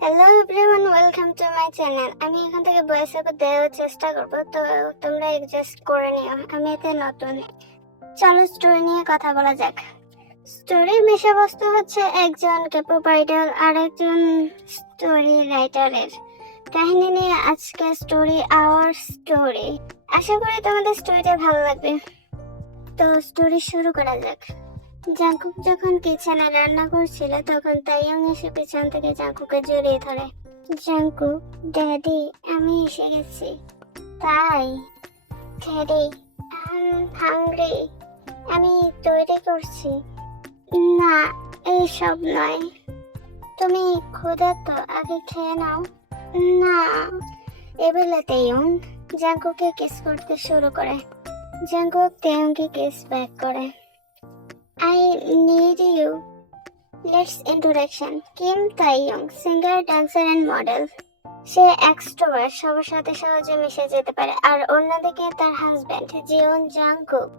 Hello everyone, welcome to my channel. আমি এখান থেকে ভয়েস ওভার দেওয়ার চেষ্টা করব, তো তোমরা অ্যাডজাস্ট করে নিও। আমি এতে নতুন। চলো স্টোরি নিয়ে কথা বলা যাক। স্টোরির বিষয়বস্তু হচ্ছে একজন কেপপ আইডল আর একজন স্টোরি রাইটারের কাহিনী নিয়ে আজকে স্টোরি আওয়ার স্টোরি। আশা করি তোমাদের স্টোরিটা ভালো লাগবে। তো স্টোরি শুরু করা যাক। জাঙ্কুক যখন কিচেনে রান্না করছিল তখন তাইয়ং এসে পিছন থেকে জাঙ্কুকে জড়িয়ে ধরে। জাঙ্কুক, ড্যাডি, আমি এসে গেছি। তাই? ড্যাডি, হাংরি, আমি তৈরি করছি। না, এইসব নয়। তুমি ক্ষুধার্ত, আগে খেয়ে নাও। না। এবেলা তেয়ং জাঙ্কুকে কিস করতে শুরু করে। জাঙ্কুক তেয়ংকে কিস ব্যাক করে। I need you. Let's introduction. Kim Taehyung, singer, dancer and model. সে এক্সট্রোভার্ট, সবার সাথে সহজে মিশে যেতে পারে। আর অন্যদিকে তার হাজবেন্ড জিওন জাংকুক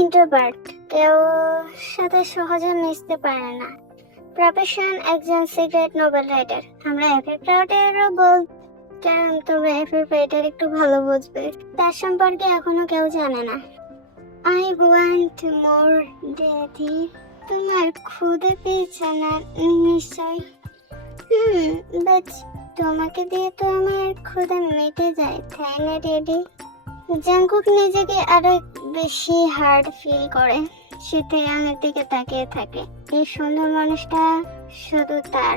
ইন্ট্রোভার্ট, কেউ সাথে সহজে মিশতে পারে না। প্রফেশন একজন সিক্রেট নোবেল রাইটার। আমরা এফএফ রাইটারও বল, কারণ তোমরা এফএফ রাইটার একটু ভালো বুঝবে। তার সম্পর্কে এখনো কেউ জানে না। I want more, daddy. তোমার ক্ষুধা পেয়েছে না নিশ্চয়? বাট তোমাকে দিয়ে তো আমার ক্ষুধা মিটে যায়, তাই না ড্যাডি? জাঙ্কুক নিজেকে আরো বেশি হার্ড ফিল করে। সে তেয়াংয়ের দিকে তাকিয়ে থাকে। এই সুন্দর মানুষটা শুধু তার,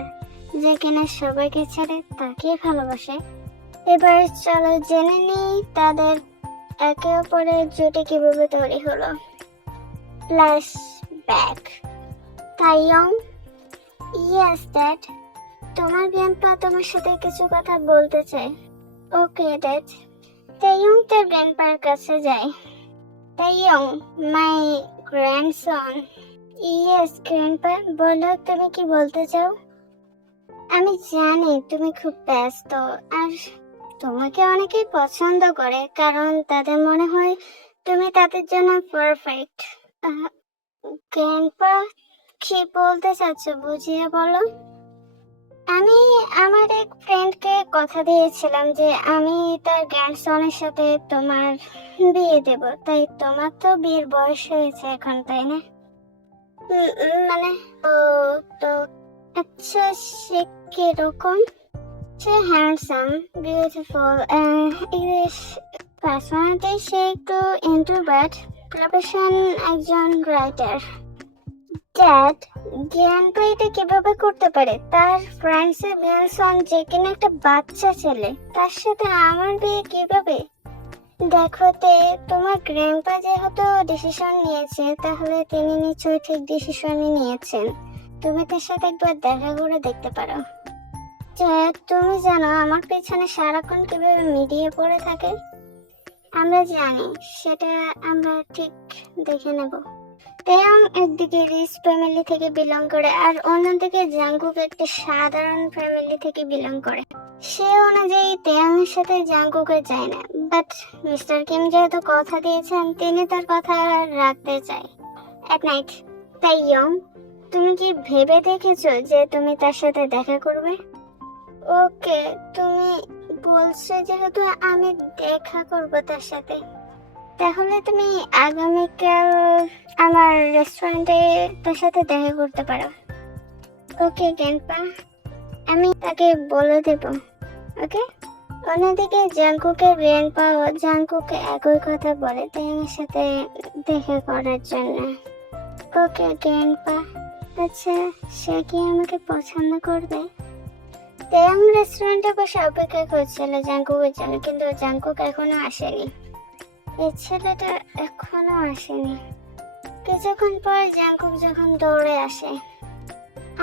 যে কিনা সবাইকে ছেড়ে তাকে ভালোবাসে। এবার চলো জেনে নিই তাদের একে অপরের জুটি কিভাবে তৈরি হলো। ফ্ল্যাশব্যাক। তাইয়ং, ইয়েস ড্যাড, তোমার গ্র্যান্ডপা তোমার সাথে কিছু কথা বলতে চাই। Okay dad. তাইয়ং তার গ্র্যান্ডপার কাছে যায়। তাইয়ং, মাই গ্র্যান্ডসন। ইয়েস গ্র্যান্ডপা, বলো তুমি কি বলতে চাও। আমি জানি তুমি খুব ব্যস্ত, আর তোমাকে অনেকেই পছন্দ করে, কারণ তাদের মনে হয় তুমি তাদের জন্য পারফেক্ট। গ্র্যান্ডপা, কি বলতে চাচ্ছ বুঝিয়ে বলো। আমি আমার এক ফ্রেন্ডকে কথা দিয়েছিলাম যে আমি তার গ্র্যান্ডসনের সাথে তোমার বিয়ে দেব, তাই তোমার তো বিয়ের বয়স হয়েছে এখন, তাই না? মানে, ও, তো আচ্ছা, সে কিরকম? সে হ্যান্ডসাম, বিউটিফুল, ইংলিশ পার্সোনালিটি। সে একটু ইন্ট্রোভার্ট, প্রফেশন একজন রাইটার। ড্যাড, জ্ঞানটা এটা কিভাবে করতে পারে? তার ফ্রেন্ডসের গ্র্যান্ডসন, যে কিনা একটা বাচ্চা ছেলে, তার সাথে আমার বিয়ে কিভাবে? দেখো তোমার গ্র্যান্ডপা যেহেতু ডিসিশন নিয়েছে, তাহলে তিনি নিশ্চয়ই ঠিক ডিসিশনই নিয়েছেন। তুমি তার সাথে একবার দেখা করে দেখতে পারো। যে তুমি জানো আমার পেছনে সারাক্ষণ কিভাবে মিডিয়ে পড়ে থাকে। আমরা জানি, সেটা আমরা ঠিক দেখে নেব। তেয়ং একদিকে রিচ ফ্যামিলি থেকে বিলং করে, আর অন্যদিকে জাঙ্কুক একটা সাধারণ ফ্যামিলি থেকে বিলং করে। সে অনুযায়ী তেয়ং এর সাথে জাঙ্কুকে যায় না, বাট মিস্টার কিম যেহেতু কথা দিয়েছেন, তিনি তার কথা রাখতে চায়। এট নাইট, তাইয়ং, তুমি কি ভেবে দেখেছো যে তুমি তার সাথে দেখা করবে? ওকে, তুমি বলছো যেহেতু আমি দেখা করব তার সাথে, তাহলে তুমি আগামীকাল আমার রেস্টুরেন্টে তার সাথে দেখা করতে পারো। ওকে গ্র্যান্ডপা, আমি তাকে বলে দেব। ওকে। অন্যদিকে জাঙ্কুকের গ্র্যান্ডপা ও জাঙ্কুকে একই কথা বলে তাইয়ের সাথে দেখা করার জন্য। ওকে গ্র্যান্ডপা। আচ্ছা, সে কি আমাকে পছন্দ করবে? তেয়ং রেস্টুরেন্টে বসে অপেক্ষা করছিল জাঙ্কুকের জন্য, কিন্তু জাঙ্কুক এখনো আসেনি। এই ছেলেটা এখনো আসেনি। কিছুক্ষণ পর জাঙ্কুক যখন দৌড়ে আসে,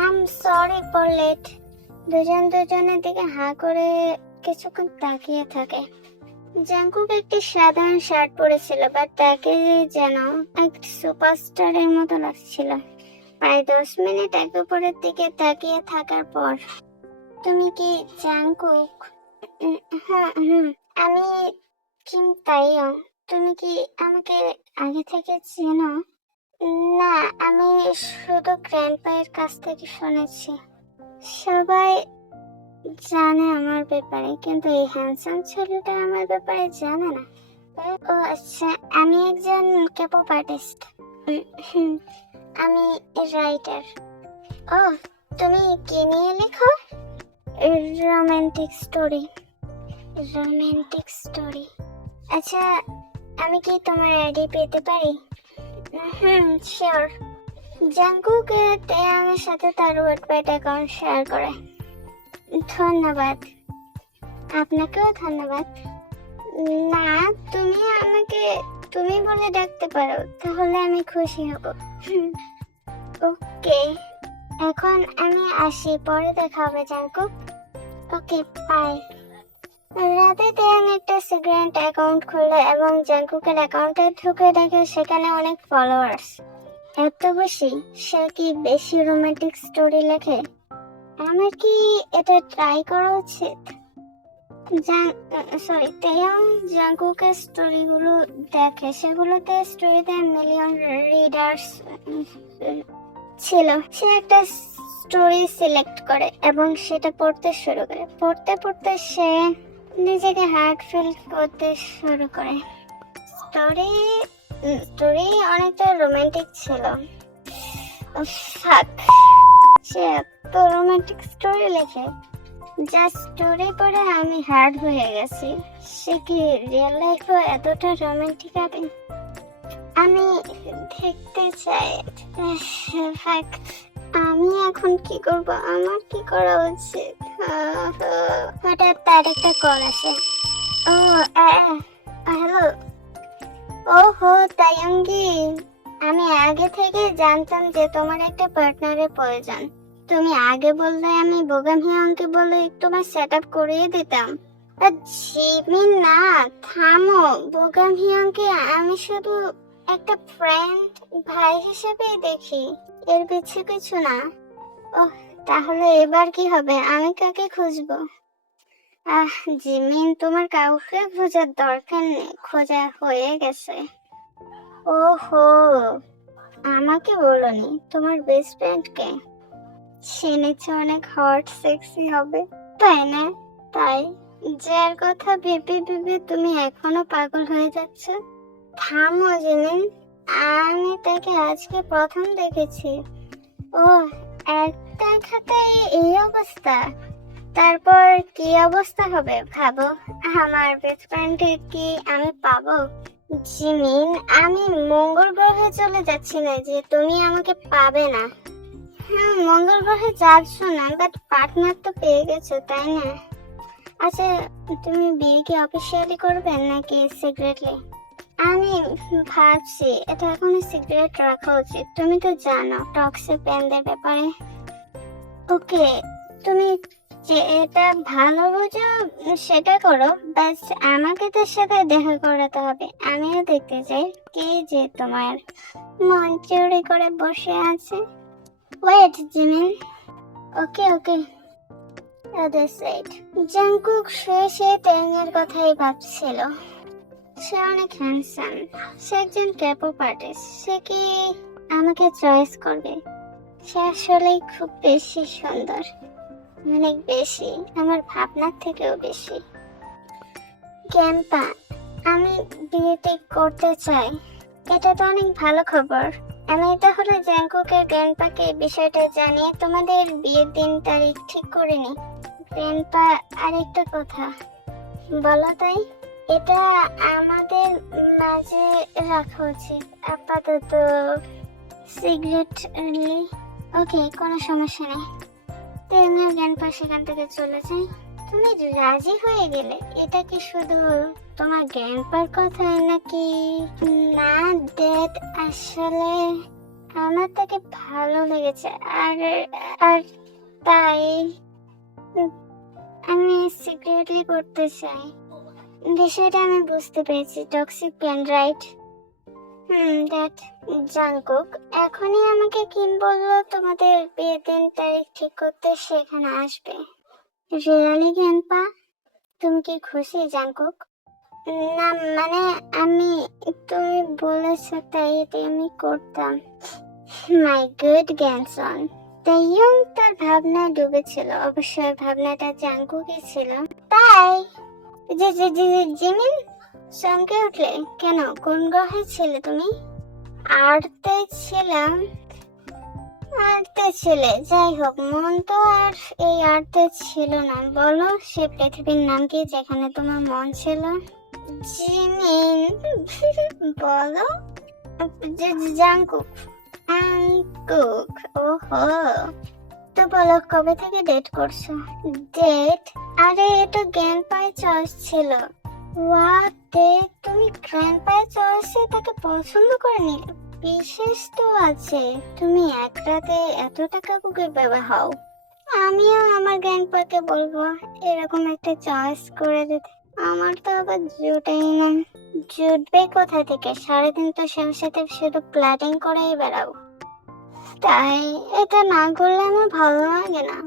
আম সরি ফর লেট। দুজন দুজনের দিকে হাঁ করে কিছুক্ষণ তাকিয়ে থাকে। জাঙ্কুক একটি সাধারণ শার্ট পরেছিল, বাট তাকে যেন এক সুপারস্টারের মতো লাগছিল। প্রায় 10 মিনিট একে অপরের দিকে তাকিয়ে থাকার পর, তুমি কি জাঙ্কুক? হ্যাঁ, আমি কিম তাইয়ং। তুমি কি আমাকে আগে থেকে চেনো? না, আমি শুধু গ্র্যান্ডপায়ের কাছ থেকে শুনেছি। সবাই জানে আমার ব্যাপারে, কিন্তু এই হ্যান্ডসাম ছেলেটা আমার ব্যাপারে জানে না। ও আচ্ছা, আমি একজন কেপপ আর্টিস্ট। আমি রাইটার। ও, তুমি কি নিয়ে লেখো? Romantic story. রোমান্টিক স্টোরি, আচ্ছা, আমি কি তোমার আইডি পেতে পারি? শিওর। জাঙ্কুক আমার সাথে তার ওয়েবসাইট অ্যাকাউন্ট শেয়ার করে। ধন্যবাদ। আপনাকেও ধন্যবাদ। না, তুমি আমাকে তুমি বলে ডাকতে পারো, তাহলে আমি খুশি হব। ওকে, এখন আমি আসি, পরে দেখা হবে জাঙ্কুক। Okay, by. রাতে আমি একটা সিগারেট অ্যাকাউন্ট খুললো এবং জাঙ্কুকের অ্যাকাউন্টে ঢুকে দেখে সেখানে অনেক ফলোয়ার্স। এত বেশি? সে কি বেশি রোমান্টিক স্টোরি লেখে? আমার কি এটা ট্রাই করা উচিত? তেয়ং জাঙ্কুকের স্টোরিগুলো দেখে, সেগুলোতে স্টোরিতে মিলিয়ন রিডার্স ছিল। সে একটা স্টোরি সিলেক্ট করে এবং সেটা পড়তে শুরু করে। পড়তে পড়তে সে নিজেকে হার্ট ফিল করতে শুরু করে। স্টোরি অনেকটা রোমান্টিক ছিল। সে এত রোমান্টিক স্টোরি লেখে, যা স্টোরি পড়ে আমি হার্ড হয়ে গেছি। সে কি রিয়েল লাইফে এতটা রোমান্টিক হবে? আমি দেখতে চাই। আমি এখন কি করব? আমার কি করা উচিত? হঠাৎ তার একটা কল আসে। ও হ্যালো। ওহো তায়ঙ্গি, আমি আগে থেকে জানতাম যে তোমার একটা পার্টনারের প্রয়োজন। তুমি আগে বললে আমি বোগামহিয়াংকে বলে তোমার সেটআপ করিয়ে দিতাম। জিমিন না, থামো। বোগামহিয়াংকে আমি শুধু একটা ফ্রেন্ড, ভাই হিসেবেই দেখি, এর পিছু কিছু না। ওহ, তাহলে এবার কি হবে? আমি কাকে খুঁজবো? জিমিন, তোমার কাউকে খোঁজার দরকার নেই, খোঁজা হয়ে গেছে। ওহো, আমাকে বলনি, তোমার বেস্ট ফ্রেন্ডকে। সে নিশ্চয় অনেক হট সেক্সি হবে, তাই না? তাই যার কথা ভেবে ভেবে তুমি এখনো পাগল হয়ে যাচ্ছ? থামো জিমিন, আমি তাকে আজকে প্রথম দেখেছি। ও, একটা খাতায় এই অবস্থা, তারপর কি অবস্থা হবে ভাবো। আমার বেস্ট ফ্রেন্ডকে কি আমি পাবো? জিমিন, আমি মঙ্গল গ্রহে চলে যাচ্ছি না যে তুমি আমাকে পাবে না। মঙ্গল গ্রহে যাচ্ছ না, বাট পার্টনার তো পেয়ে গেছো, তাই না? আচ্ছা, তুমি বিয়ে কি অফিসিয়ালি করবে নাকি সিক্রেটলি? আমি ভাবছি এটা এখন সিক্রেট রাখা উচিত। তুমি তো জানো টক্সিক পেনদের ব্যাপারে। ওকে, তুমি যে এটা ভালো বোঝো সেটা করো, বাস আমাকে তার সাথে দেখা করাতে হবে। আমিও দেখতে চাই কে যে তোমার মন চুরি করে বসে আছে। Wait Jimin. Okay okay, other side. Jungkook শুয়ে শুয়ে তেঙ্গের কথাই ভাবছিল। সে অনেক হ্যান্ডসাম, সে একজন ক্যাপপ আর্টিস্ট। সে কি আমাকে চয়েস করবে? সে আসলেই খুব বেশি সুন্দর, অনেক বেশি, আমার ভাবনার থেকেও বেশি। ক্যাম্পা, আমি বিয়েটি করতে চাই। এটা তো অনেক ভালো খবর। আমি তাহলে জাংকুকের গ্র্যান্ডপাকে বিষয়টা জানিয়ে তোমাদের বিয়ের দিন তারিখ ঠিক করে নি। গ্র্যান্ডপা, আরেকটা কথা বলো। তাই এটা আমাদের মাঝে রাখা উচিত আপাতত, সিক্রেটলি। ওকে, কোনো সমস্যা নেই। তেমনি গ্র্যান্ডপা সেখান থেকে চলে যায়। তুমি রাজি হয়ে গেলে? এটা কি শুধু তোমার গ্র্যান্ডপার কথা নাকি? না ড্যাড, আসলে আমার তাকে ভালো লেগেছে, আর আর তাই আমি সিক্রেটলি করতে চাই। বিষয়টা আমি বুঝতে পেরেছি। Toxic pain, right? That Jungkook এখনই আমাকে কিম বললো তোমাদের বিয়ের দিন তারিখ ঠিক করতে সেখানে আসবে। রিয়ালি গ্র্যান্ডপা, তুমি কি খুশি জাংকুক? না মানে আমি, তুমি বলেছো তাই এটা আমি করতাম। মাই গুড গ্র্যান্ডসন, তাইয়ং তার ভাবনায় ডুবেছিল। অবশ্যই ভাবনাটা জাঙ্কুকই ছিল। তাই জিমিন চমকে উঠলে, কেন, কোন গ্রহে ছিলে তুমি? আর্তে ছিলাম। আর্তে ছিলে, যাই হোক, মন তো আর এই আর্তে ছিল না। বলো সে পৃথিবীর নাম কি যেখানে তোমার মন ছিল? জিমিন বলো। জাংকুক। জাংকুক, ওহো। তো বলো, কবে থেকে ডেট করছো? ডেট? আরে এটা জ্ঞান পায় চয়েস ছিল। ওয়াতে, তুমি জ্ঞান পায় চয়েসে তাকে পছন্দ করে নিলে? বিশেষ তো আছে, তুমি এক রাতে এত টাকা কিভাবে হও? আমিও আমার গ্র্যান্ডপাকে বলবো এরকম একটা চয়েস করে দিতে। আমার তো আবার জুটেই না। জুটবে কোথা থেকে? সারাদিন তো সে সাথে শুধু প্ল্যাটিং করেই বেড়াবো। তাই এটা না করলে আমার ভালো লাগে না।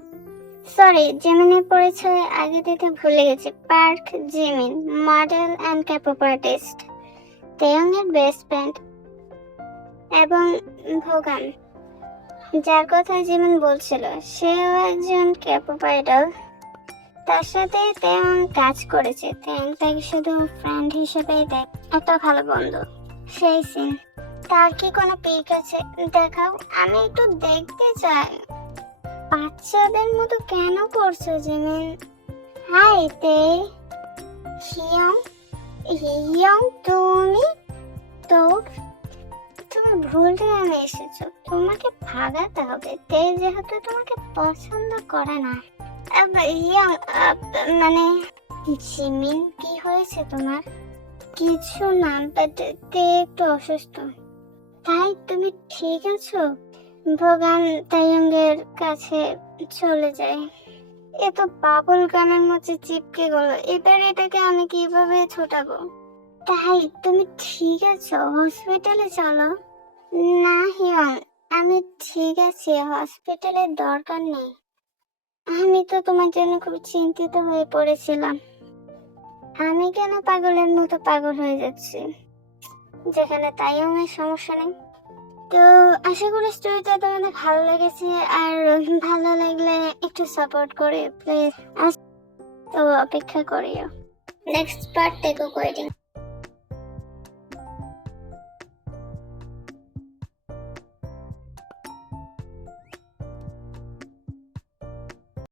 সরি, জিমিনের পরিচয় আগে দিতে ভুলে গেছি। Park Jimin, model and makeup artist, Taehyung এর বেস্ট ফ্রেন্ড, এবং ভোগান, যার কথা জিমিন বলছিল সেও একজন ক্যাপআপ আইডল। তার সাথে তেয়ং কাজ করেছে। তেয়ং তাকে শুধু ফ্রেন্ড হিসেবেই দেখ, একটা ভালো বন্ধু। সেই সিন। তার কি কোনো পিক আছে? দেখাও, আমি একটু দেখতে চাই। বাচ্চাদের মতো কেন করছো জিমিন? হাই তে হিয়ং। হিয়ং, তুমি তো তুমি ভুল টাইমে এসেছো। তোমাকে ভাগাতে হবে। তে যেহেতু তোমাকে পছন্দ করে না। হিয়ং, মানে জিমিন, কি হয়েছে তোমার? কিছু না, তে একটু অসুস্থ। তাই তুমি ঠিক আছো? ভোগান তাইয়ঙ্গের কাছে চলে যায়। এ তো বাবুল গামের মধ্যে চিপকে গেল। এবার এটাকে আমি কিভাবে ছোটাবো? তাই তুমি ঠিক আছো? হসপিটালে চলো। না হিয়ং, আমি ঠিক আছি, হসপিটালের দরকার নেই। আমি তো তোমার জন্য খুব চিন্তিত হয়ে পড়েছিলাম। আমি কেন পাগলের মতো পাগল হয়ে যাচ্ছি, যেখানে তাইয়ং এর সমস্যা নেই। তো আশা করি স্টোরিটা তোমাদের ভালো লেগেছে। আর ভালো লাগলে একটু সাপোর্ট করে প্লিজ। তো অপেক্ষা করিও নেক্সট পার্ট টেকো কোয়েডিং।